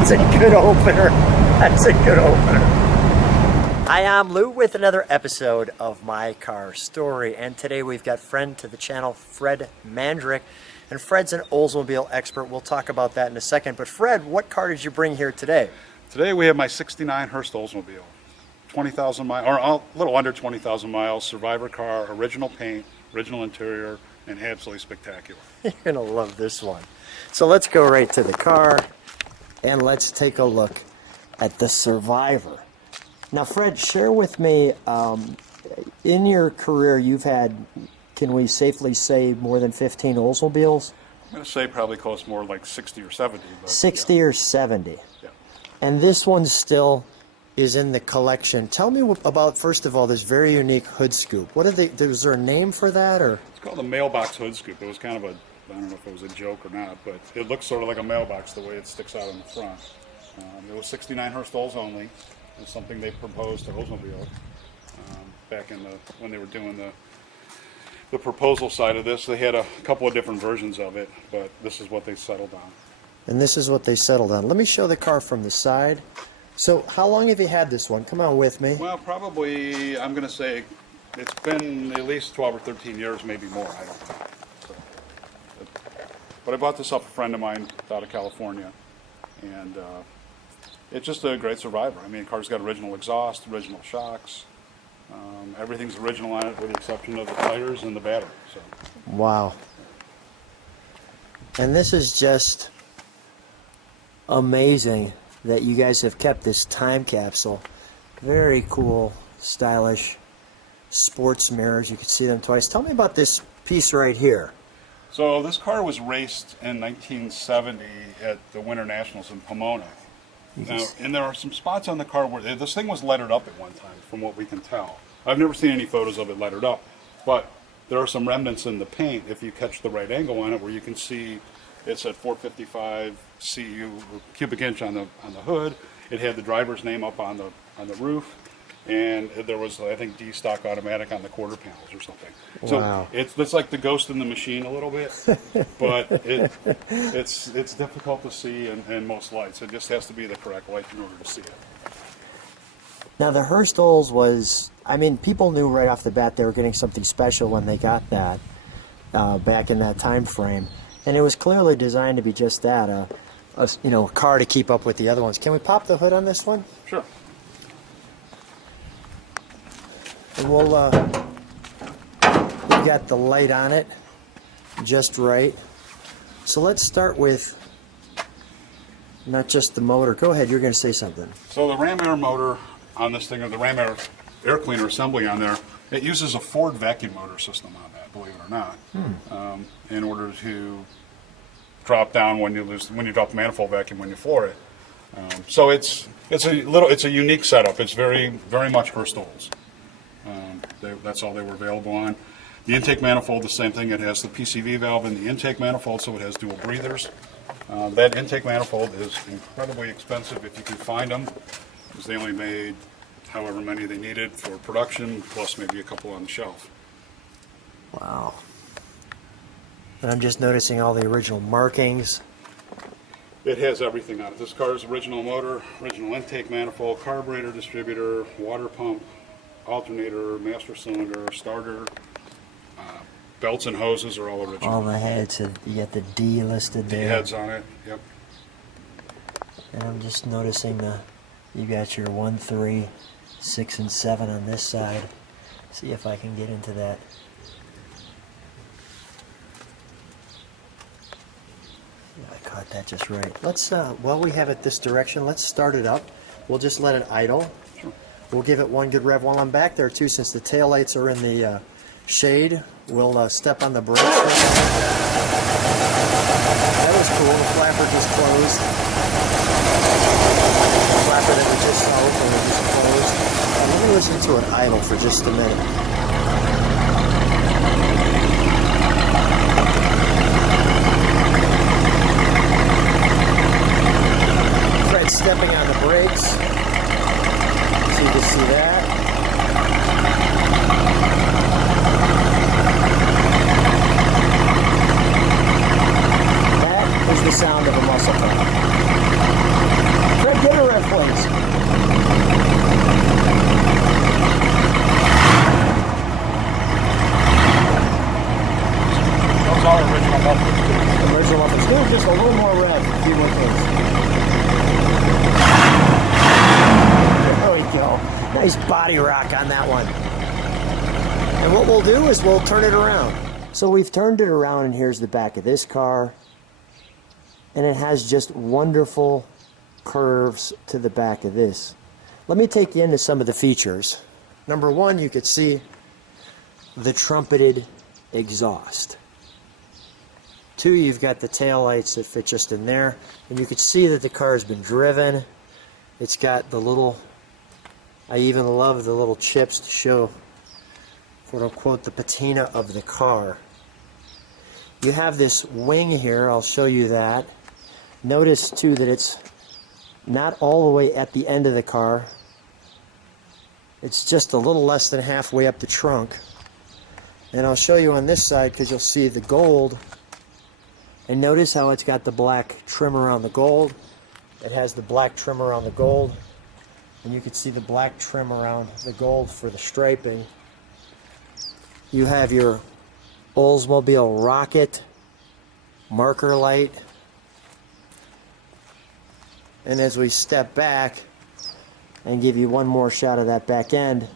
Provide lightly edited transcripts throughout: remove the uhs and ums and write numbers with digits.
That's a good opener. That's a good opener. Hi, I'm Lou with another episode of My Car Story, and today we've got friend to the channel, Fred Mandrick, and Fred's an Oldsmobile expert. We'll talk about that in a second. But Fred, what car did you bring here today? Today we have my '69 Hurst Oldsmobile, 20,000 miles, or a little under 20,000 miles, survivor car, original paint, original interior, and absolutely spectacular. You're gonna love this one. So let's go right to the car, and let's take a look at the Survivor. Now, Fred, share with me, in your career, you've had, can we safely say, more than 15 Oldsmobiles? I'm going to say probably close more like 60 or 70. But 60 yeah. or 70. Yeah. And this one still is in the collection. Tell me about, first of all, this very unique hood scoop. What are they, is there a name for that? Or? It's called a mailbox hood scoop. It was kind of a, I don't know if it was a joke or not, but it looks sort of like a mailbox the way it sticks out in the front. It was 69 Hurst Olds only. It's something they proposed to Oldsmobile back in when they were doing the proposal side of this. They had a couple of different versions of it, but this is what they settled on. And this is what they settled on. Let me show the car from the side. So how long have you had this one? Come on with me. Well, probably, I'm going to say it's been at least 12 or 13 years, maybe more. I don't know. So, but I bought this off a friend of mine out of California, and it's just a great survivor. I mean, the car's got original exhaust, original shocks. Everything's original on it with the exception of the tires and the battery. So. Wow. And this is just amazing that you guys have kept this time capsule. Very cool, stylish sports mirrors. You can see them twice. Tell me about this piece right here. So this car was raced in 1970 at the Winter Nationals in Pomona. Now, and there are some spots on the car where this thing was lettered up at one time, from what we can tell. I've never seen any photos of it lettered up, but there are some remnants in the paint, if you catch the right angle on it, where you can see it's at 455 CU cubic inch on the hood. It had the driver's name up on the roof, and there was, I think, D stock automatic on the quarter panels or something. Wow. So it's like the ghost in the machine a little bit, but it's difficult to see in most lights. It just has to be the correct light in order to see it. Now the Hurst Olds was, I mean, people knew right off the bat they were getting something special when they got that back in that time frame. And it was clearly designed to be just that, a car to keep up with the other ones. Can we pop the hood on this one? Sure. And we'll, we got the light on it just right. So let's start with not just the motor. Go ahead, you're going to say something. So the ram air motor on this thing, or the ram air cleaner assembly on there, it uses a Ford vacuum motor system on that, believe it or not, in order to drop down when you drop the manifold vacuum when you floor it. So it's a unique setup. It's very much Hurst Olds. That's all they were available on. The intake manifold, the same thing. It has the PCV valve in the intake manifold, so it has dual breathers. That intake manifold is incredibly expensive if you can find them, because they only made however many they needed for production, plus maybe a couple on the shelf. Wow. And I'm just noticing all the original markings. It has everything on it. This car's original motor, original intake manifold, carburetor distributor, water pump, alternator, master cylinder, starter, belts and hoses are all original. All the heads, you got the D listed there. D heads on it, yep. And I'm just noticing you got your 1, 3, 6, and 7 on this side. See if I can get into that. Yeah, I caught that just right. Let's, while we have it this direction, let's start it up. We'll just let it idle. Sure. We'll give it one good rev while I'm back there too, since the taillights are in the shade. We'll step on the brakes. That was cool. The flapper just closed. The flapper that we just saw open just closed. Let me listen to it idle for just a minute. Fred's stepping on the brakes. So you can see that. That is the sound of a muscle car. breath, please. Those are original mufflers too. Original mufflers. Do just a little more rev. A few more things. There we go. Nice body rock on that one. And what we'll do is we'll turn it around. So we've turned it around, and here's the back of this car. And it has just wonderful curves to the back of this. Let me take you into some of the features. Number one, you could see the trumpeted exhaust. Two, you've got the tail lights that fit just in there. And you could see that the car has been driven. It's got the little, I even love the little chips to show, quote unquote, the patina of the car. You have this wing here, I'll show you that. Notice too that it's not all the way at the end of the car. It's just a little less than halfway up the trunk. And I'll show you on this side because you'll see the gold. And notice how it's got the black trim around the gold. It has the black trim around the gold. And you can see the black trim around the gold for the striping. You have your Oldsmobile Rocket marker light. And as we step back and give you one more shot of that back end,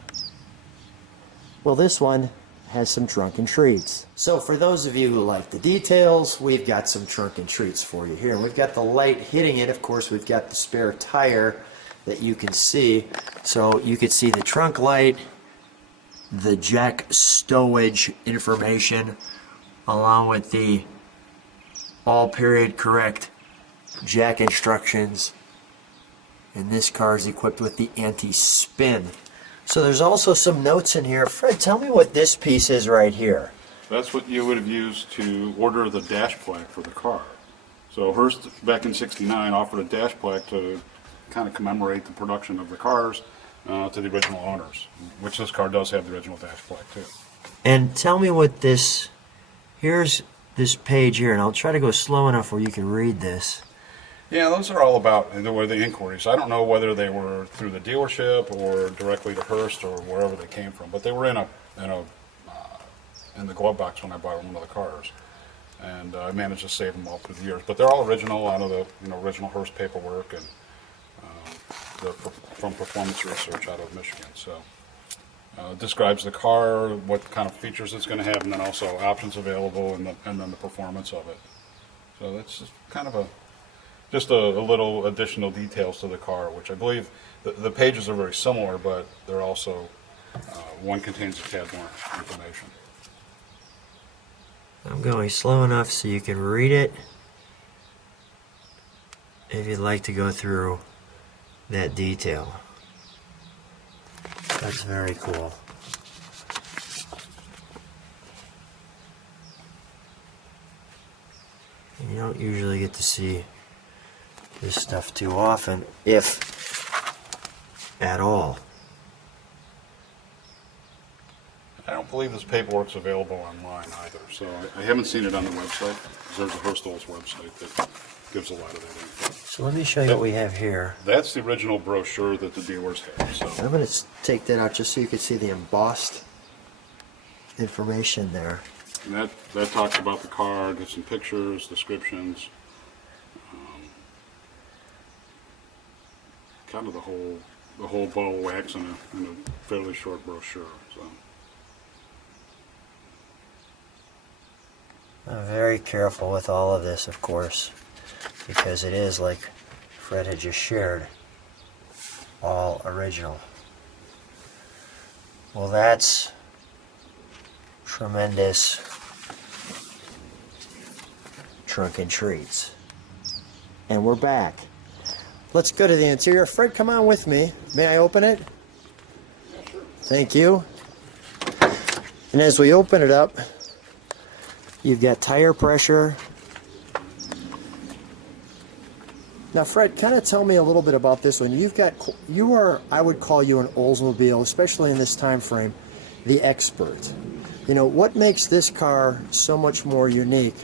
well, this one has some trunk and treats. So for those of you who like the details, we've got some trunk and treats for you here. We've got the light hitting it. Of course, we've got the spare tire that you can see. So you can see the trunk light, the jack stowage information, along with the all period correct jack instructions. And this car is equipped with the anti-spin. So there's also some notes in here. Fred, tell me what this piece is right here. That's what you would have used to order the dash plaque for the car. So Hurst, back in '69, offered a dash plaque to kind of commemorate the production of the cars to the original owners, which this car does have the original dash plaque too. And tell me what this, here's this page here, and I'll try to go slow enough where you can read this. Yeah, those are all about the inquiries. I don't know whether they were through the dealership or directly to Hurst or wherever they came from, but they were in the glove box when I bought one of the cars, and I managed to save them all through the years. But they're all original out of the original Hurst paperwork, and they're from Performance Research out of Michigan. So it describes the car, what kind of features it's going to have, and then also options available, and then the performance of it. So that's just kind of just a little additional details to the car, which I believe the pages are very similar, but they're also, one contains a tad more information. I'm going slow enough so you can read it if you'd like to go through that detail. That's very cool. You don't usually get to see this stuff too often, if at all. I don't believe this paperwork's available online either, so I haven't seen it on the website. There's a Hurstall's website that gives a lot of that info. So let me show you what we have here. That's the original brochure that the dealers have. So I'm going to take that out just so you can see the embossed information there. and that talks about the car, gives some pictures, descriptions, kind of the whole ball of wax in a fairly short brochure. So. I'm very careful with all of this, of course, because it is, like Fred had just shared, all original. Well, that's tremendous trunk and treats. And we're back. Let's go to the interior. Fred, come on with me. May I open it? Yeah, sure. Thank you. And as we open it up, you've got tire pressure. Now, Fred, kind of tell me a little bit about this one. You are, I would call you an Oldsmobile, especially in this time frame, the expert. You know, what makes this car so much more unique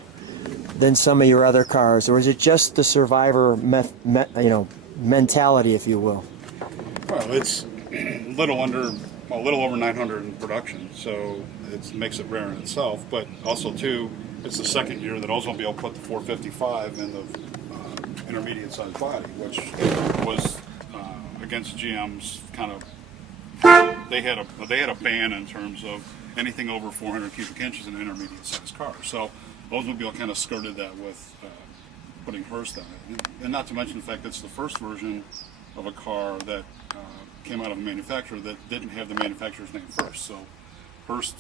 than some of your other cars? Or is it just the survivor mentality, if you will. Well, it's a little over 900 in production, so it makes it rare in itself. But also, too, it's the second year that Oldsmobile put the 455 in the intermediate sized body, which was against GM's kind of. They had a ban in terms of anything over 400 cubic inches in an intermediate sized car. So Oldsmobile kind of skirted that with putting Hurst on it, and not to mention the fact that it's the first version of a car that came out of a manufacturer that didn't have the manufacturer's name first. So Hurst,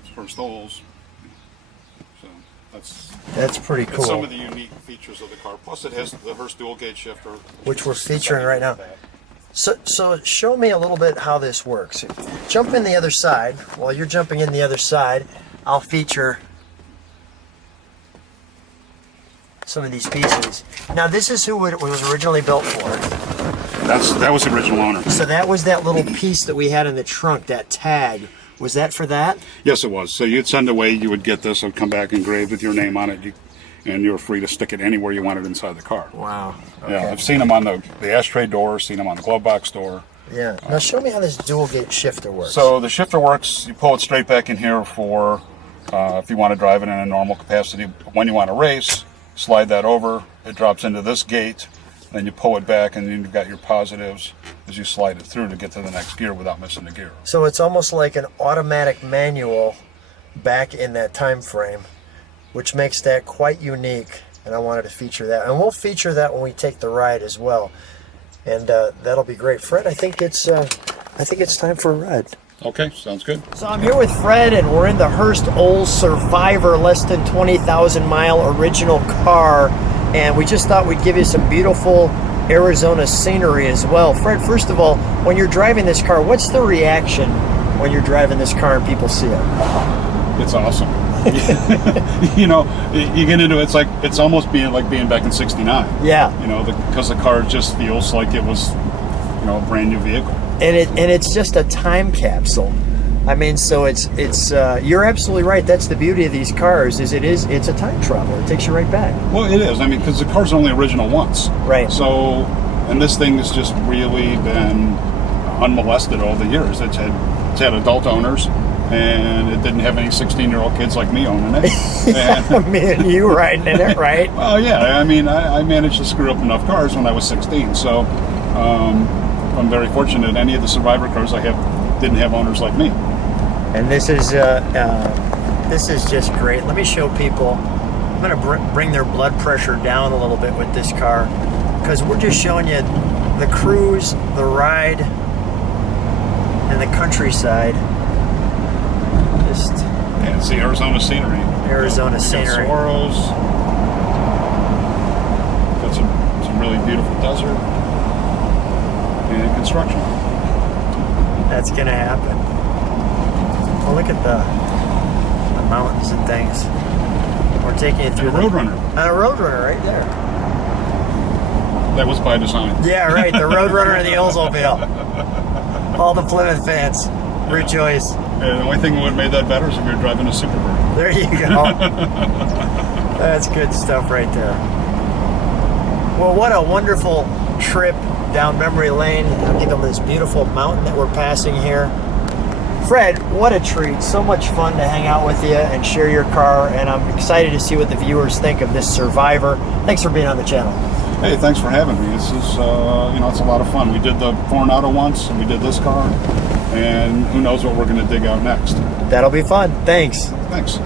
it's Hurst Olds. So that's pretty cool. That's some of the unique features of the car. Plus, it has the Hurst dual gauge shifter, which we're featuring right now. So show me a little bit how this works. Jump in the other side. While you're jumping in the other side, I'll feature some of these pieces. Now, this is who it was originally built for. That was the original owner. So that was that little piece that we had in the trunk, that tag. Was that for that? Yes, it was. So you'd send away, you would get this, it would come back engraved with your name on it, and you were free to stick it anywhere you wanted inside the car. Wow. Okay. Yeah, I've seen them on the ashtray door, seen them on the glove box door. Yeah. Now show me how this dual gate shifter works. So the shifter works, you pull it straight back in here for if you want to drive it in a normal capacity. When you want to race, slide that over, it drops into this gate, then you pull it back, and then you've got your positives as you slide it through to get to the next gear without missing a gear. So it's almost like an automatic manual back in that time frame, which makes that quite unique, and I wanted to feature that. And we'll feature that when we take the ride as well, and that'll be great. Fred, I think it's time for a ride. Okay, sounds good. So I'm here with Fred, and we're in the Hurst Olds Survivor, less than 20,000 mile original car, and we just thought we'd give you some beautiful Arizona scenery as well. Fred, first of all, when you're driving this car, what's the reaction when you're driving this car and people see it? It's awesome. You know, you get into it, it's almost being back in '69. Yeah. You know, because the car just feels like it was, a brand new vehicle. And it's just a time capsule. I mean, so it's you're absolutely right. That's the beauty of these cars. It's a time traveler. It takes you right back. Well, it is. I mean, because the car's only original once. Right. So, and this thing has just really been unmolested all the years. It's had adult owners, and it didn't have any 16-year-old kids like me owning it. And, me and you riding in it, right? Well, yeah. I mean, I managed to screw up enough cars when I was 16. So, I'm very fortunate. Any of the Survivor cars I have didn't have owners like me. And this is just great. Let me show people. I'm going to bring their blood pressure down a little bit with this car, because we're just showing you the cruise, the ride, and the countryside. Yeah, it's the Arizona scenery. Arizona scenery. Saguaros. Got some really beautiful desert and construction. That's going to happen. Well, look at the mountains and things. We're taking you through the Roadrunner. A Roadrunner right there. That was by design. Yeah, right. The Roadrunner and the Oldsmobile. All the Plymouth fans rejoice. And the only thing that would have made that better is if you were driving a Superbird. There you go. That's good stuff right there. Well, what a wonderful trip down memory lane. I think of this beautiful mountain that we're passing here. Fred, what a treat. So much fun to hang out with you and share your car, and I'm excited to see what the viewers think of this Survivor. Thanks for being on the channel. Hey, thanks for having me. This is, it's a lot of fun. We did the Foreign Auto once, and we did this car, and who knows what we're going to dig out next. That'll be fun. Thanks. Thanks.